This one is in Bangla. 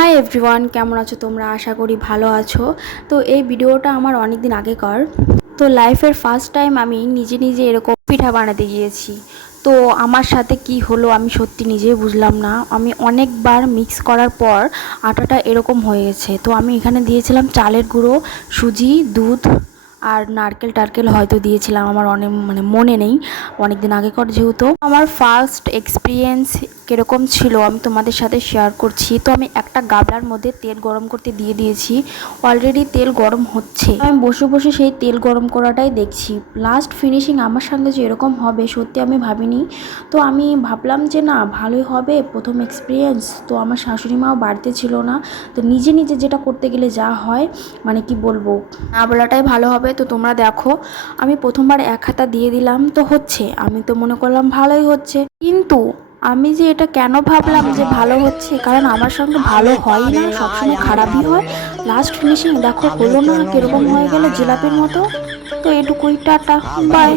হাই এভরিওয়ান, কেমন আছো তোমরা? আশা করি ভালো আছো। তো এই ভিডিওটা আমার অনেক দিন আগেকার। তো লাইফের ফার্স্ট টাইম আমি নিজে নিজে এরকম পিঠা বানাতে গিয়েছি। তো আমার সাথে কি হলো আমি সত্যি নিজেই বুঝলাম না। আমি অনেকবার মিক্স করার পর আটাটা এরকম হয়ে গেছে। তো আমি এখানে দিয়েছিলাম চালের গুঁড়ো, সুজি, দুধ আর নারকেল টারকেল হয়তো দিয়েছিলাম, আমার অনেক মনে নেই, অনেক দিন আগেকার যেহেতু। আমার ফার্স্ট এক্সপিরিয়েন্স কীরকম ছিল আমি তোমাদের সাথে শেয়ার করছি। তো আমি একটা গামলার মধ্যে তেল গরম করতে দিয়ে দিয়েছি। অলরেডি তেল গরম হচ্ছে, আমি বসে বসে সেই তেল গরম করাটাই দেখছি। লাস্ট ফিনিশিং আমার সঙ্গে যে এরকম হবে সত্যি আমি ভাবিনি। তো আমি ভাবলাম যে না, ভালোই হবে, প্রথম এক্সপিরিয়েন্স। তো আমার শাশুড়ি মাও বাড়িতে ছিল না। তো নিজে নিজে যেটা করতে গেলে যা হয়, কি বলবো, না বলাটাই ভালো হবে। তো তোমরা দেখো, আমি প্রথমবার এক হাতা দিয়ে দিলাম, তো হচ্ছে, আমি তো মনে করলাম ভালোই হচ্ছে। কিন্তু আমি যে এটা কেন ভাবলাম যে ভালো হচ্ছে, কারণ আমার সঙ্গে ভালো হয় না, সবসময় খারাপই হয়। লাস্ট ফিনিশিং দেখো হলো না, কিরকম হয়ে গেল জিলাপির মতো। তো এটুকুই, টাটা, বাই।